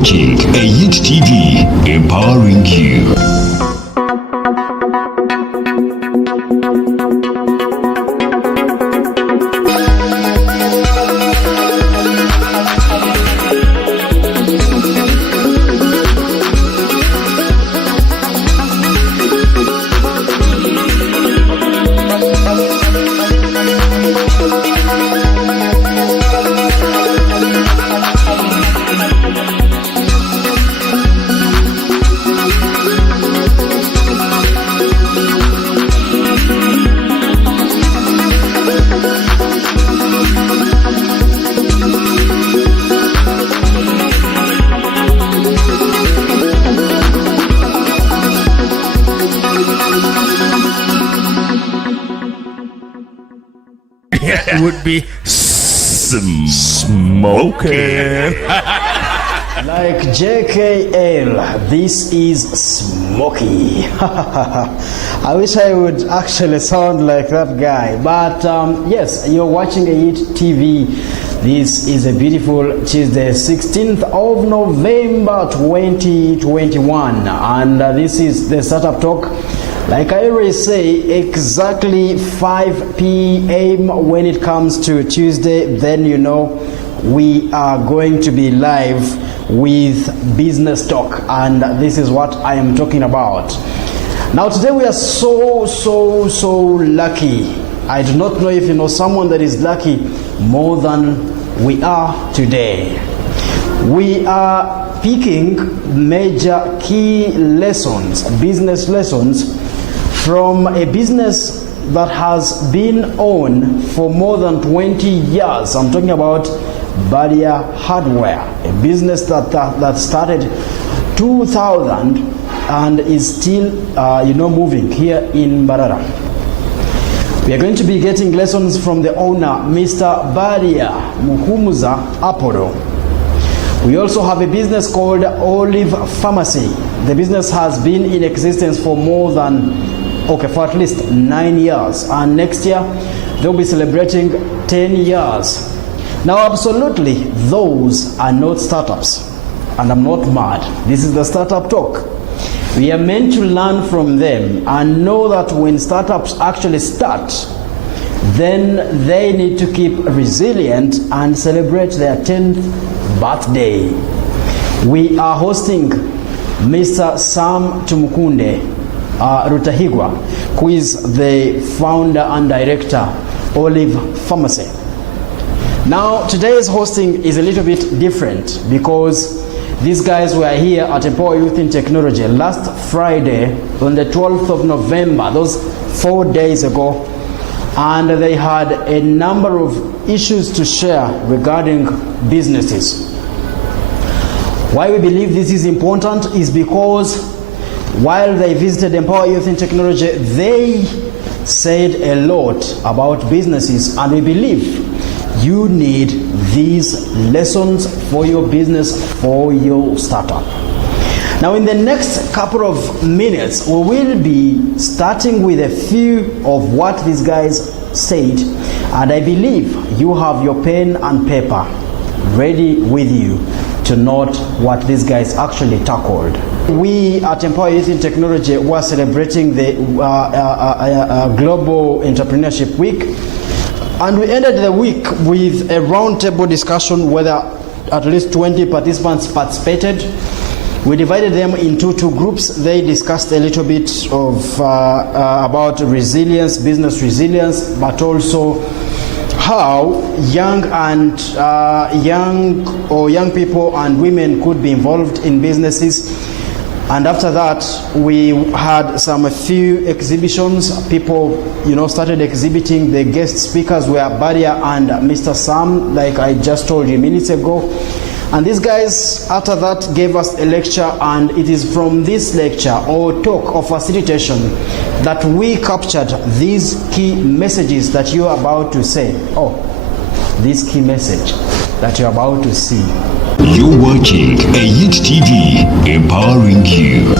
watching a Youth TV, empowering you. It would be smoking. Like JKL, this is smoky. I wish I would actually sound like that guy. But yes, you're watching a Hit TV. This is a beautiful Tuesday, 16th of November 2021. And this is the Startup Talk. Like I always say, exactly 5 p.m. when it comes to Tuesday, then you know we are going to be live with business talk, and this is what I am talking about. Now today we are so lucky. I do not know if you know someone that is lucky more than we are today. We are picking major key lessons, business lessons, from a business that has been on for more than 20 years. I'm talking about Barya Hardware, a business that started 2000 and is still moving here in Mbarara. We are going to be getting lessons from the owner, Mr. Barya Muhumuza Apollo. We also have a business called Olive Pharmacy. The business has been in existence for for at least 9 years, and next year they'll be celebrating 10 years. Now absolutely, those are not startups, and I'm not mad. This is the Startup Talk. We are meant to learn from them and know that when startups actually start, then they need to keep resilient and celebrate their 10th birthday. We are hosting Mr. Sam Tumukunde Rutahigwa, who is the founder and director, Olive Pharmacy. Now, today's hosting is a little bit different because these guys were here at Empower Youth in Technology last Friday on the 12th of November, those 4 days ago, and they had a number of issues to share regarding businesses. Why we believe this is important is because while they visited Empower Youth in Technology, they said a lot about businesses, and we believe you need these lessons for your business, for your startup. Now in the next couple of minutes, we will be starting with a few of what these guys said, and I believe you have your pen and paper ready with you to note what these guys actually tackled. We at Empower Youth in Technology were celebrating the Global Entrepreneurship Week, and we ended the week with a roundtable discussion where at least 20 participants participated. We divided them into 2 groups. They discussed a little bit of about resilience, business resilience, but also how young people and women could be involved in businesses. And after that, we had a few exhibitions. People, started exhibiting. The guest speakers were Barya and Mr. Sam, like I just told you minutes ago. And these guys, after that, gave us a lecture, and it is from this lecture or talk or facilitation that we captured these key messages that you are about to say. This key message that you're about to see. You're watching a Youth TV, empowering you.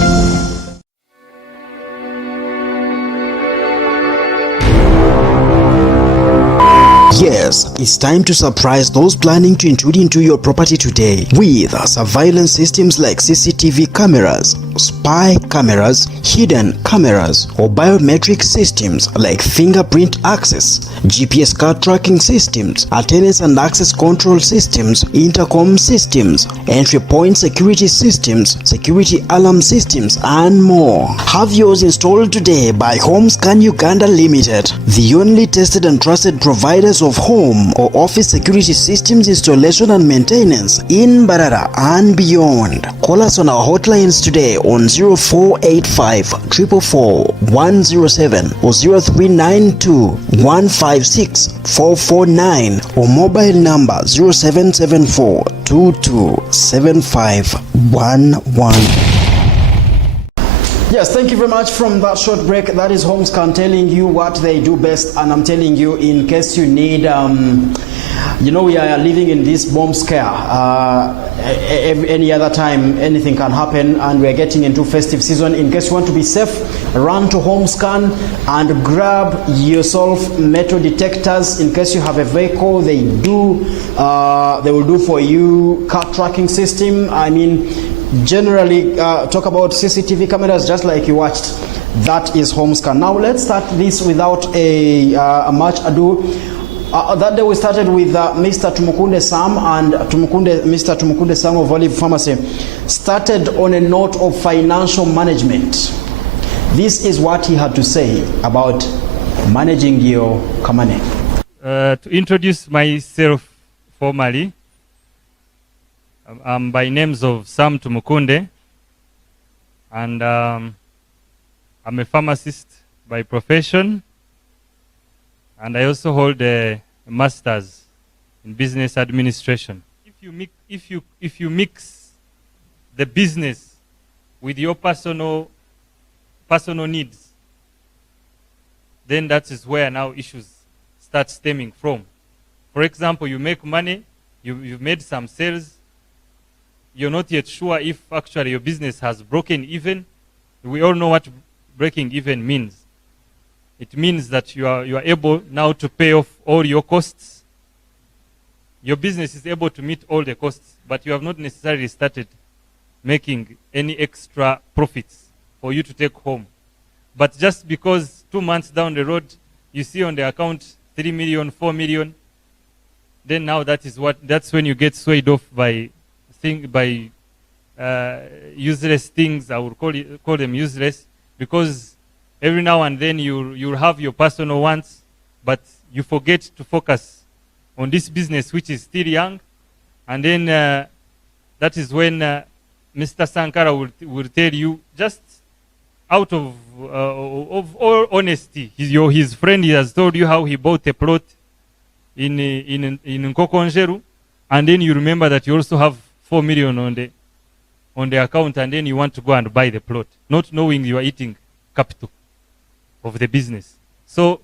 Yes, it's time to surprise those planning to intrude into your property today with surveillance systems like CCTV cameras, spy cameras, hidden cameras, or biometric systems like fingerprint access, GPS car tracking systems, attendance and access control systems, intercom systems, entry point security systems, security alarm systems, and more. Have yours installed today by HomeScan Uganda Limited, the only tested and trusted providers of home or office security systems installation and maintenance in Mbarara and beyond. Call us on our hotlines today on 0485 444 107 or 0392 156 449 or mobile number 0774 227511. Yes, thank you very much. From that short break, that is HomeScan telling you what they do best, and I'm telling you, in case you need, you know, we are living in this bomb scare. Any other time, anything can happen, and we are getting into festive season. In case you want to be safe, run to HomeScan and grab yourself metal detectors. In case you have a vehicle, they will do for you car tracking system. I mean, generally talk about CCTV cameras, just like you watched. That is HomeScan. Now let's start this without a much ado. That day we started with Mr. Tumukunde Sam, and Mr. Tumukunde Sam of Olive Pharmacy started on a note of financial management. This is what he had to say about managing your money. To introduce myself formally, I'm by names of Sam Tumukunde, and I'm a pharmacist by profession, and I also hold a master's in business administration. If you mix the business with your personal needs, then that is where now issues start stemming from. For example, you make money, you've made some sales, you're not yet sure if actually your business has broken even. We all know what breaking even means. It means that you are able now to pay off all your costs. Your business is able to meet all the costs, but you have not necessarily started making any extra profits for you to take home. But just because 2 months down the road, you see on the account 3 million, 4 million, then now that's when you get swayed off by useless things. I would call them useless, because every now and then you'll have your personal wants, but you forget to focus on this business which is still young. And then that is when Mr. Sankara will tell you, just out of all honesty, his friend, he has told you how he bought a plot in Nkokonjeru, and then you remember that you also have 4 million on the account, and then you want to go and buy the plot, not knowing you are eating capital of the business. So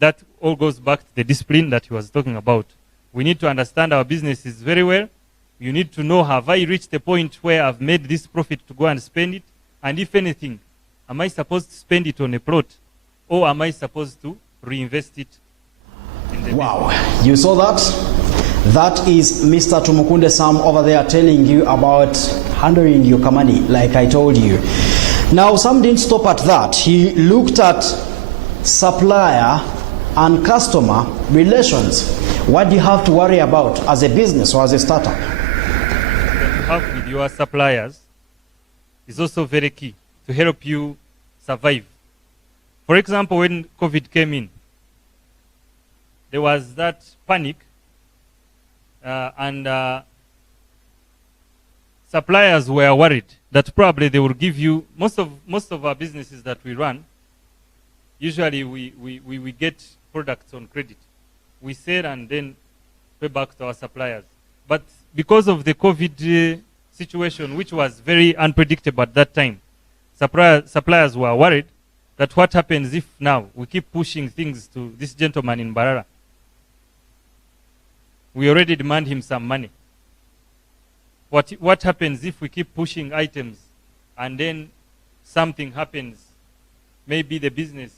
that all goes back to the discipline that he was talking about. We need to understand our businesses very well. You need to know, have I reached a point where I've made this profit to go and spend it? And if anything, am I supposed to spend it on a plot, or am I supposed to reinvest it in the business? You saw that? That is Mr. Tumukunde Sam over there telling you about handling your money, like I told you. Now, Sam didn't stop at that. He looked at supplier and customer relations. What do you have to worry about as a business or as a startup? That you have with your suppliers is also very key to help you survive. For example, when COVID came in, there was that panic, and suppliers were worried that probably they will give you, most of our businesses that we run, usually we get products on credit. We sell and then pay back to our suppliers. But because of the COVID situation, which was very unpredictable at that time, suppliers were worried that what happens if now we keep pushing things to this gentleman in Mbarara. We already demand him some money. What happens if we keep pushing items and then something happens? Maybe the business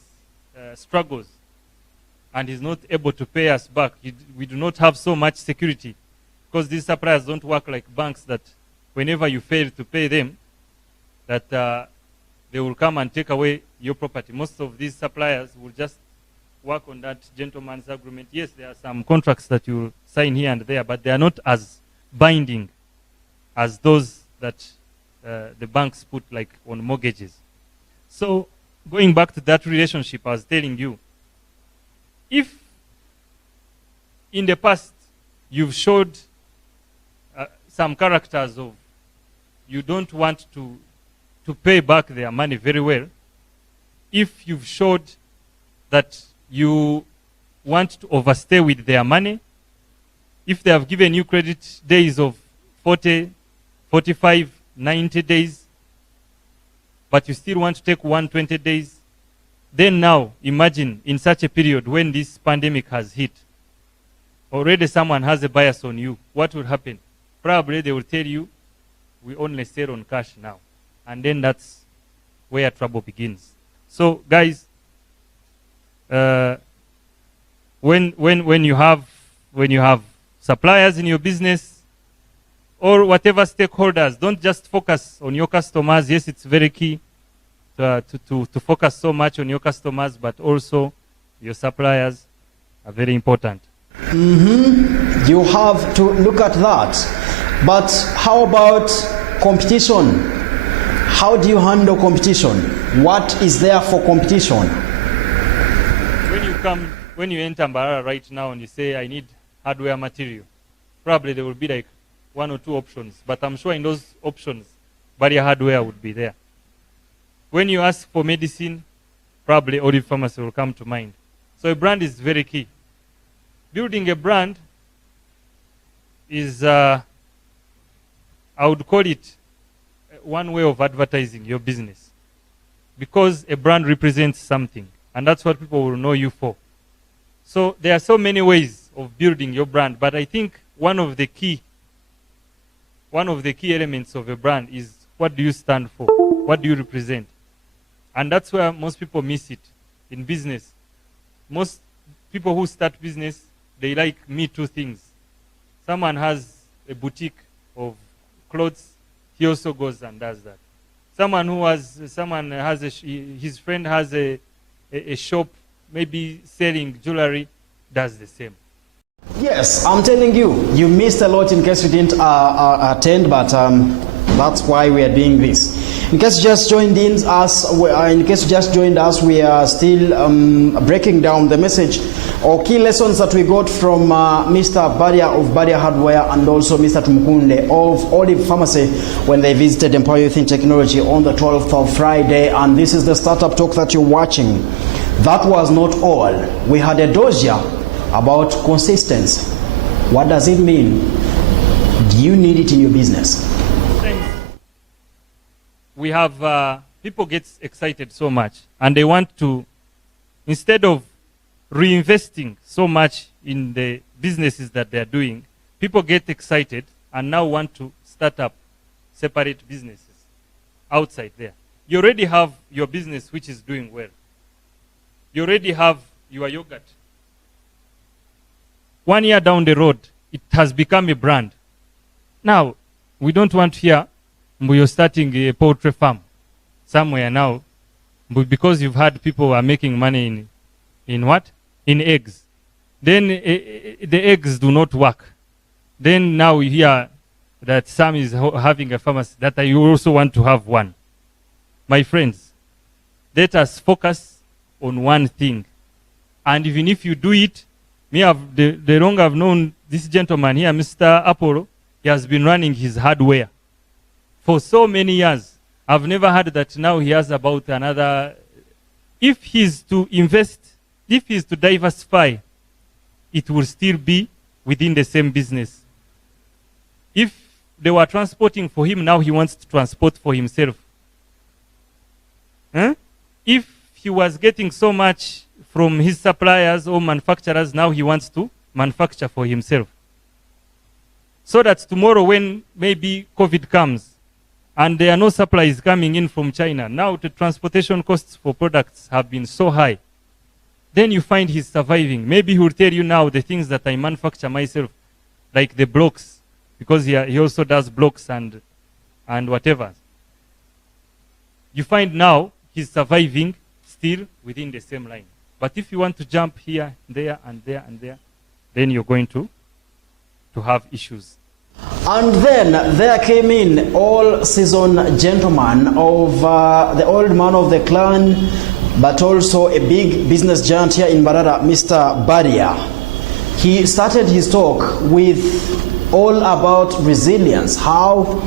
struggles. and he's not able to pay us back, we do not have so much security, because these suppliers don't work like banks that whenever you fail to pay them, that they will come and take away your property. Most of these suppliers will just work on that gentleman's agreement. Yes, there are some contracts that you sign here and there, but they are not as binding as those that the banks put like on mortgages. So going back to that relationship, I was telling you, if in the past you've showed some characters of you don't want to pay back their money very well, if you've showed that you want to overstay with their money, if they have given you credit days of 40, 45, 90 days, but you still want to take 120 days, then now imagine in such a period when this pandemic has hit, already someone has a bias on you, what will happen? Probably they will tell you, we only sell on cash now. And then that's where trouble begins. So guys, when you have suppliers in your business or whatever stakeholders, don't just focus on your customers. Yes, it's very key to focus so much on your customers, but also your suppliers are very important. You have to look at that. But how about competition? How do you handle competition? What is there for competition? When you enter Mbarara right now and you say, I need hardware material, probably there will be like one or two options, but I'm sure in those options, Barya hardware would be there. When you ask for medicine, probably Olive Pharmacy will come to mind. So a brand is very key. Building a brand is, I would call it one way of advertising your business, because a brand represents something, and that's what people will know you for. So there are so many ways of building your brand, but I think one of the key elements of a brand is, what do you stand for? What do you represent? And that's where most people miss it in business. Most people who start business, they like me too things. Someone has a boutique of clothes, he also goes and does that. His friend has a shop, maybe selling jewelry, does the same. Yes, I'm telling you, you missed a lot in case you didn't attend, but that's why we are doing this. In case you just joined us, we are still breaking down the message or key lessons that we got from Mr. Barya of Barya Hardware and also Mr. Tumukunde of Olive Pharmacy when they visited Empower Youth in Technology on the 12th of Friday. And this is the startup talk that you're watching. That was not all. We had a dossier about consistency. What does it mean? Do you need it in your business? We have people get excited so much, and they want to, instead of reinvesting so much in the businesses that they're doing, people get excited and now want to start up separate businesses outside there. You already have your business which is doing well. You already have your yogurt. 1 year down the road, it has become a brand. Now, we don't want to hear you're starting a poultry farm somewhere now, but because you've had people who are making money in what? In eggs. Then the eggs do not work. Then now you hear that Sam is having a pharmacy, that you also want to have one. My friends, let us focus on one thing. And even if you do it, the longer I've known this gentleman here, Mr. Apollo, he has been running his hardware for so many years. I've never heard that now he has about another. If he's to invest, if he's to diversify, it will still be within the same business. If they were transporting for him, now he wants to transport for himself. If he was getting so much from his suppliers or manufacturers, now he wants to manufacture for himself. So that tomorrow when maybe COVID comes, and there are no supplies coming in from China. Now the transportation costs for products have been so high Then you find he's surviving. Maybe he will tell you now the things that I manufacture myself, like the blocks, because he also does blocks and whatever. You find now he's surviving still within the same line. But if you want to jump here, there, and there, and there, then you're going to have issues. And then there came in all-season gentleman of the old man of the clan, but also a big business giant here in Mbarara, Mr. Barya. He started his talk with all about resilience. How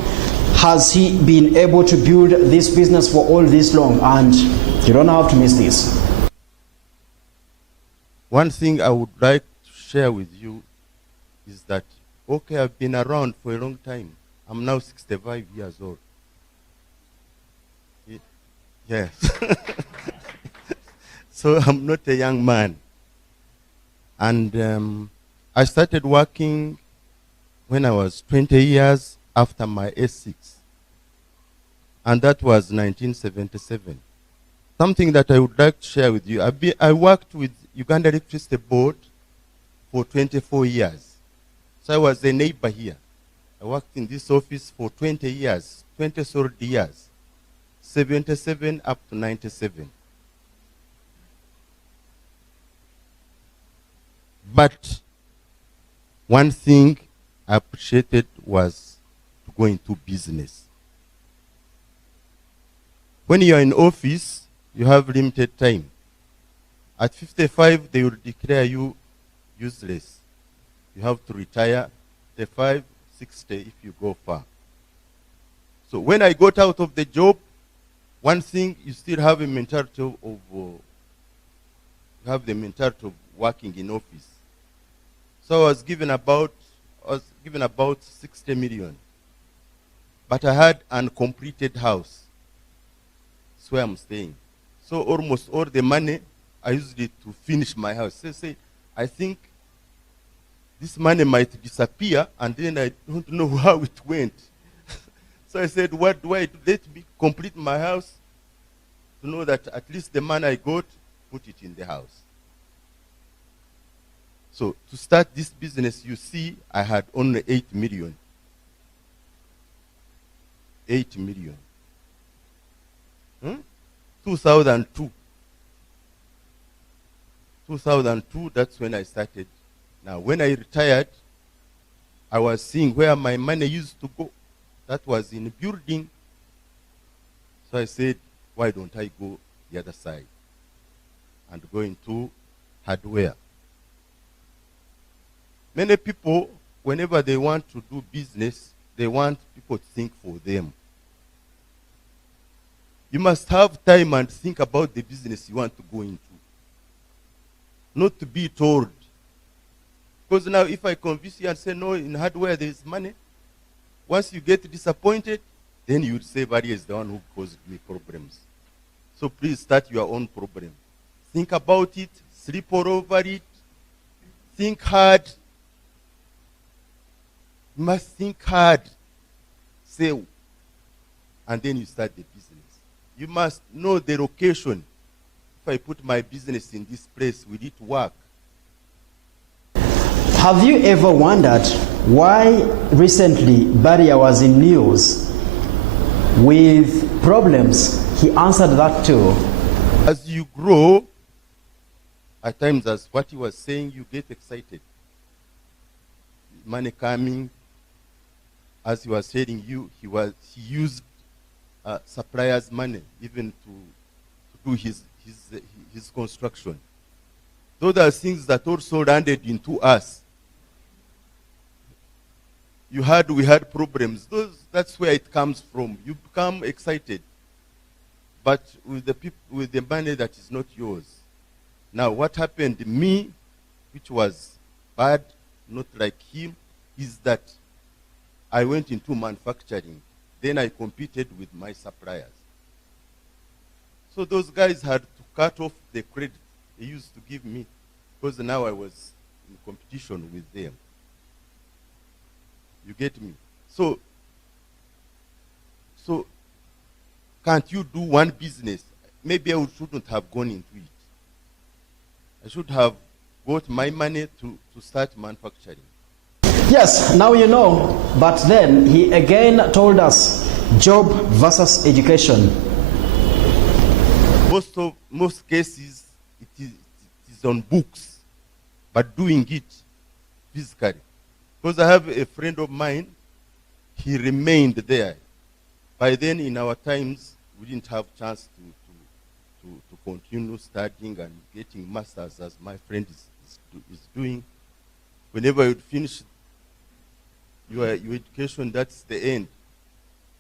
has he been able to build this business for all this long? And you don't have to miss this. One thing I would like to share with you is that, okay, I've been around for a long time. I'm now 65 years old. Yes. So I'm not a young man. And I started working when I was 20 years after my S6. And that was 1977. Something that I would like to share with you. I worked with Uganda Electricity Board for 24 years. So I was a neighbor here. I worked in this office for 20 years, 20 solid years, 77 up to 97. But one thing I appreciated was to go into business. When you are in office, you have limited time. At 55, they will declare you useless. You have to retire 55, 60 if you go far. So when I got out of the job, one thing, you still have a mentality of working in office. So I was given about 60 million. But I had an uncompleted house. That's where I'm staying. So almost all the money, I used it to finish my house. So I think this money might disappear, and then I don't know how it went. So I said, what do I do? Let me complete my house to know that at least the money I got, put it in the house. So to start this business, you see, I had only 8 million. 8 million. 2002. 2002, that's when I started. Now, when I retired, I was seeing where my money used to go. That was in building. So I said, why don't I go the other side and go into hardware? Many people, whenever they want to do business, they want people to think for them. You must have time and think about the business you want to go into. Not to be told. Because now if I convince you and say, no, in hardware there is money, once you get disappointed, then you would say, Barya is the one who caused me problems. So please start your own problem. Think about it, sleep all over it, think hard. You must think hard, say, and then you start the business. You must know the location. If I put my business in this place, will it work? Have you ever wondered why recently Barya was in news with problems? He answered that too. As you grow, at times as what he was saying, you get excited. Money coming. As he was telling you, he used suppliers' money even to do his construction. Those are things that also landed into us. We had problems. That's where it comes from. You become excited, but with the money that is not yours. Now, what happened to me, which was bad, not like him, is that I went into manufacturing. Then I competed with my suppliers. So those guys had to cut off the credit they used to give me, because now I was in competition with them. You get me? So can't you do one business? Maybe I shouldn't have gone into it. I should have got my money to start manufacturing. Yes, now you know. But then he again told us job versus education. Most cases it is on books, but doing it physically. Because I have a friend of mine, he remained there. By then, in our times, we didn't have chance to continue studying and getting masters as my friend is doing. Whenever you finish your education, that's the end.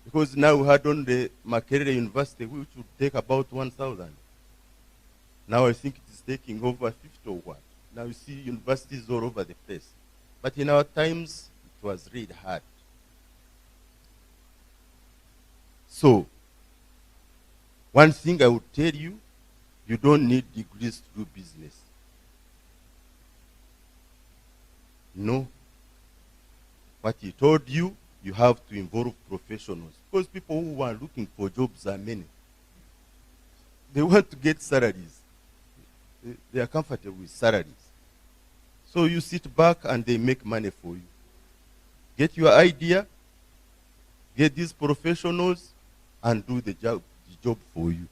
Because now we had on the Makerere University, which would take about 1,000. Now I think it is taking over 50 or what. Now you see universities all over the place. But in our times, it was really hard. So, one thing I would tell you, you don't need degrees to do business. No. What he told you, you have to involve professionals. Because people who are looking for jobs are many. They want to get salaries. They are comfortable with salaries. So you sit back and they make money for you. Get your idea, get these professionals, and do the job for you.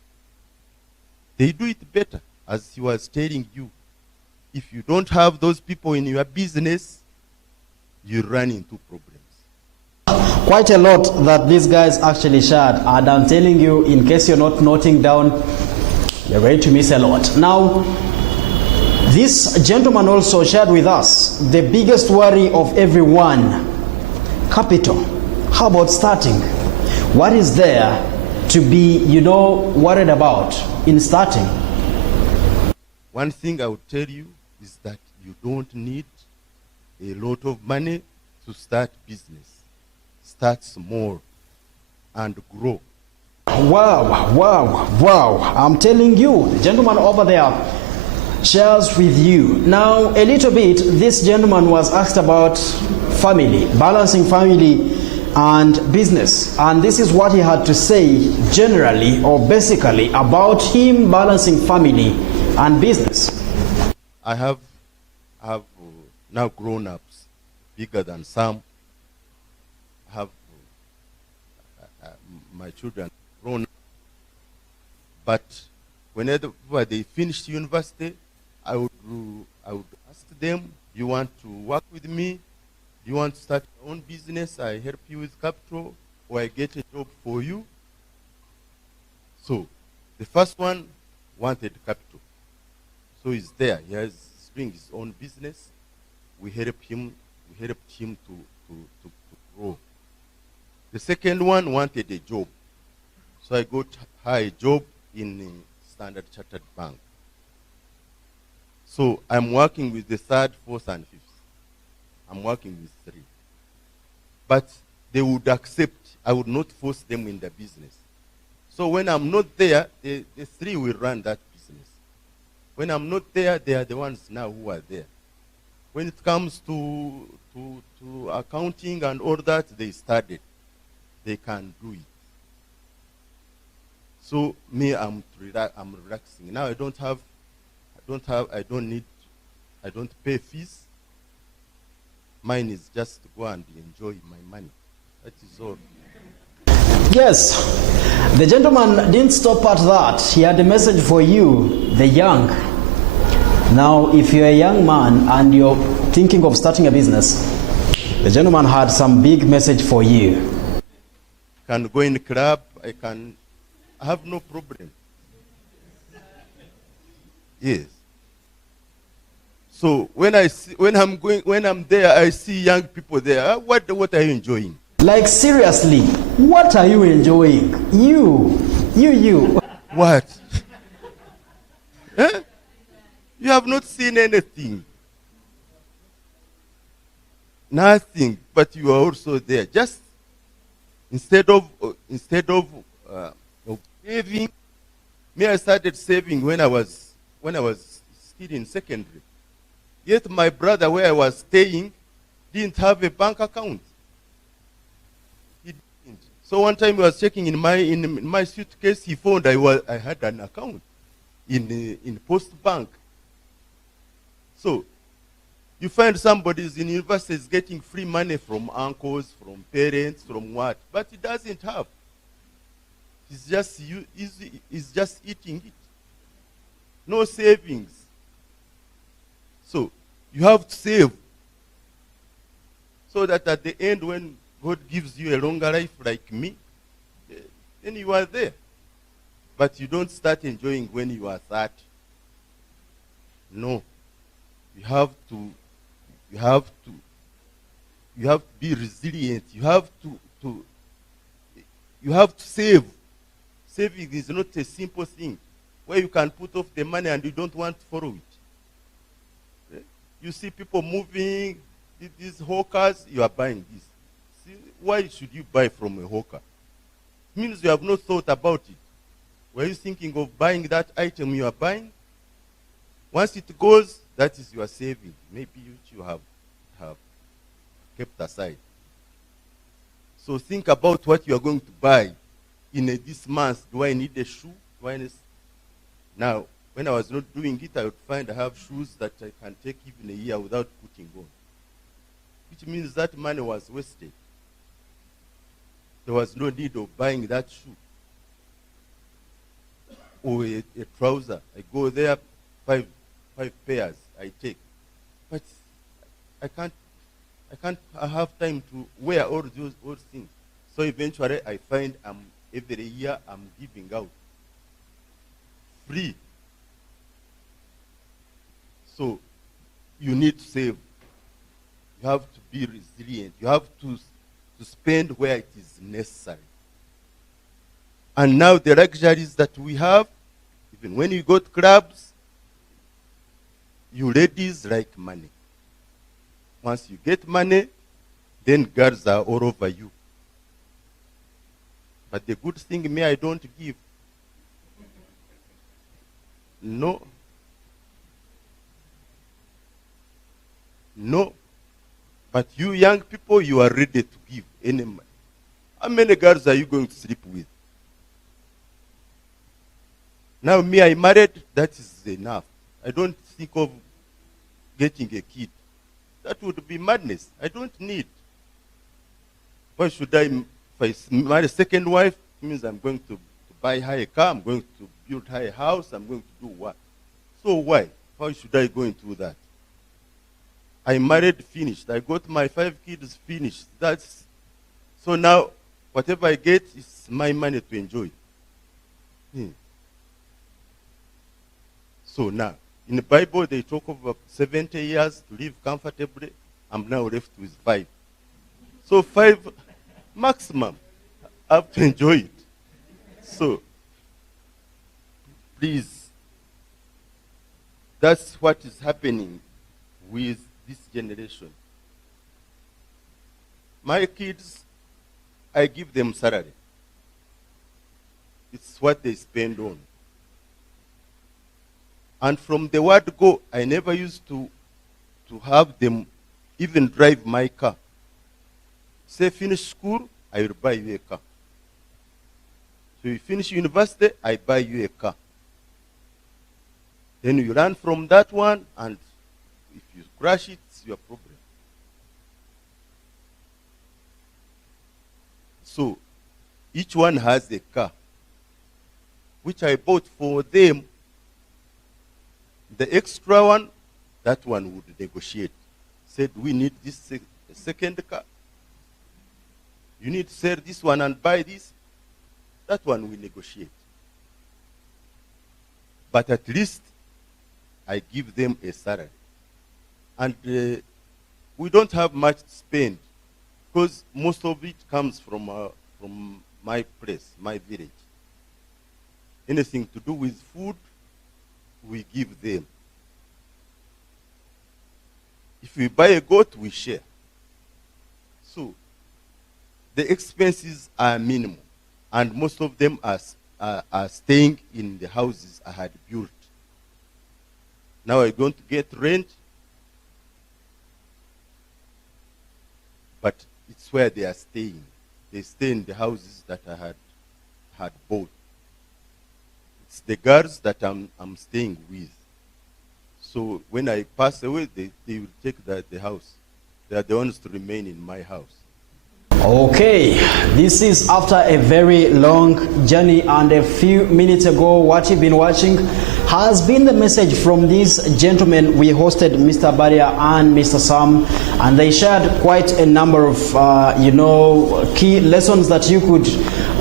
They do it better, as he was telling you. If you don't have those people in your business, you run into problems. Quite a lot that these guys actually shared, and I'm telling you, in case you're not noting down, you're going to miss a lot. Now, this gentleman also shared with us the biggest worry of everyone: capital. How about starting? What is there to be, worried about in starting? One thing I would tell you is that you don't need a lot of money to start business. Start small and grow. Wow. I'm telling you, the gentleman over there shares with you. Now, a little bit, this gentleman was asked about family, balancing family and business. And this is what he had to say generally or basically about him balancing family and business. I have now grown-ups, bigger than some. I have my children grown up. But whenever they finished university, I would ask them, you want to work with me? You want to start your own business? I help you with capital, or I get a job for you. So the first one wanted capital. So he's there. He's doing his own business. We helped him to grow. The second one wanted a job. So I got her a job in Standard Chartered Bank. So I'm working with the third, fourth, and fifth. I'm working with three. But they would accept. I would not force them in the business. So when I'm not there, the three will run that business. When I'm not there, they are the ones now who are there. When it comes to accounting and all that, they studied. They can do it. So me, I'm relaxing. Now I don't pay fees. Mine is just to go and enjoy my money. That is all. Yes, the gentleman didn't stop at that. He had a message for you, the young. Now, if you're a young man and you're thinking of starting a business, the gentleman had some big message for you. I can go in the club. I have no problem. Yes. So when I'm there, I see young people there. What are you enjoying? Like seriously, what are you enjoying? You. What? You have not seen anything. Nothing, but you are also there. Just instead of saving, me, I started saving when I was still in secondary. Yet my brother, where I was staying, didn't have a bank account. He didn't. So one time he was checking in my suitcase, he found I had an account in Post Bank. So you find somebody is in university is getting free money from uncles, from parents, from what, but he doesn't have. He's just eating it. No savings. So you have to save so that at the end when God gives you a longer life like me, then you are there. But you don't start enjoying when you are 30. No. You have to be resilient. You have to save. Saving is not a simple thing where you can put off the money and you don't want to follow it. You see people moving, these hawkers, you are buying this. See, why should you buy from a hawker? It means you have not thought about it. Were you thinking of buying that item you are buying? Once it goes, that is your saving. Maybe you have kept aside. So think about what you are going to buy in this month. Do I need a shoe? Now, when I was not doing it, I would find I have shoes that I can take even a year without putting on. Which means that money was wasted. There was no need of buying that shoe. Or a trouser. I go there, five pairs I take. But I can't have time to wear all those things. So eventually I find every year I'm giving out free. So you need to save. You have to be resilient. You have to spend where it is necessary. And now the luxuries that we have, even when you go to clubs, you ladies like money. Once you get money, then girls are all over you. But the good thing, me, I don't give. No. No. But you young people, you are ready to give any money. How many girls are you going to sleep with? Now me, I married, that is enough. I don't think of getting a kid. That would be madness. I don't need. Why should if I marry a second wife, it means I'm going to buy her a car, I'm going to build her a house, I'm going to do what? So why? Why should I go into that? I married, finished. I got my 5 kids, finished. So now, whatever I get is my money to enjoy. So now, in the Bible, they talk about 70 years to live comfortably. I'm now left with 5. So 5 maximum. I have to enjoy it. So, please, that's what is happening with this generation. My kids, I give them salary. It's what they spend on. And from the word go, I never used to have them even drive my car. Say, finish school, I will buy you a car. So you finish university, I buy you a car. Then you run from that one, and if you crash it, it's your problem. So each one has a car, which I bought for them. The extra one, that one would negotiate. Said, we need this second car. You need to sell this one and buy this. That one we negotiate. But at least I give them a salary. And we don't have much to spend because most of it comes from my place, my village. Anything to do with food, we give them. If we buy a goat, we share. So the expenses are minimal, and most of them are staying in the houses I had built. Now I'm going to get rent, but it's where they are staying. They stay in the houses that I had bought. It's the girls that I'm staying with. So when I pass away, they will take the house. They are the ones to remain in my house. Okay, this is after a very long journey, and a few minutes ago what you've been watching has been the message from these gentlemen. We hosted Mr. Barya and Mr. Sam, and they shared quite a number of key lessons that you could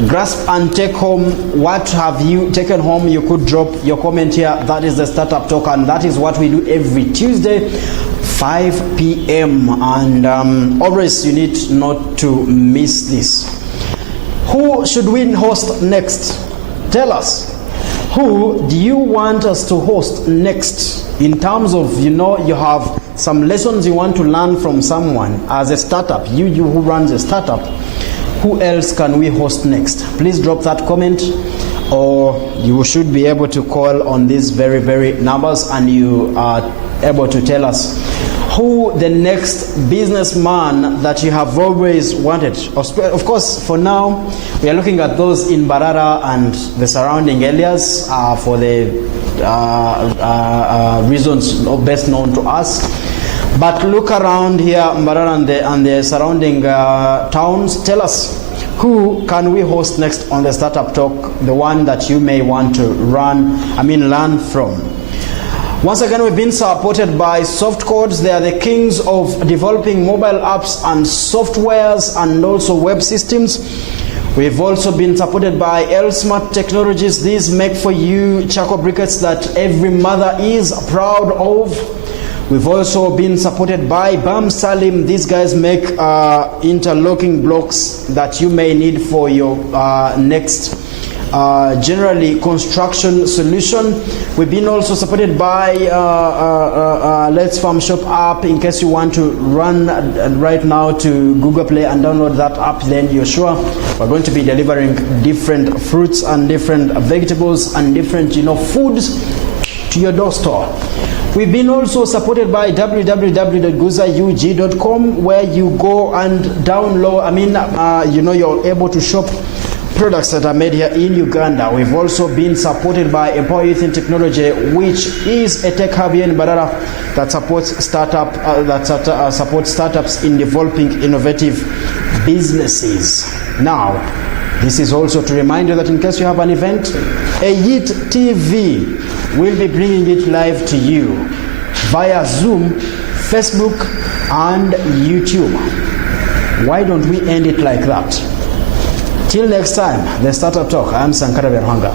grasp and take home. What have you taken home? You could drop your comment here. That is the Startup Talk, and that is what we do every Tuesday, 5 p.m. and always you need not to miss this. Who should we host next? Tell us. Who do you want us to host next? In terms of, you have some lessons you want to learn from someone as a startup, you who runs a startup. Who else can we host next? Please drop that comment, or you should be able to call on these very, very numbers, and you are able to tell us who the next businessman that you have always wanted. Of course, for now, we are looking at those in Mbarara and the surrounding areas for the reasons best known to us. But look around here, Mbarara and the surrounding towns. Tell us, who can we host next on the Startup Talk, the one that you may want to learn from. Once again, we've been supported by Softcodes. They are the kings of developing mobile apps and softwares and also web systems. We've also been supported by L-Smart Technologies. These make for you charcoal briquettes that every mother is proud of. We've also been supported by Bam Salim. These guys make interlocking blocks that you may need for your next generally construction solution. We've been also supported by Let's Farm Shop app. In case you want to run right now to Google Play and download that app, then you're sure we're going to be delivering different fruits and different vegetables and different foods to your doorstep. We've been also supported by www.guzaug.com, where you go and download, you're able to shop products that are made here in Uganda. We've also been supported by Empower Youth in Technology, which is a tech hub here in Mbarara that supports startups in developing innovative businesses. Now, this is also to remind you that in case you have an event, Ayit TV will be bringing it live to you via Zoom, Facebook, and YouTube. Why don't we end it like that? Till next time, the Startup Talk. I'm Sankara Berhanga.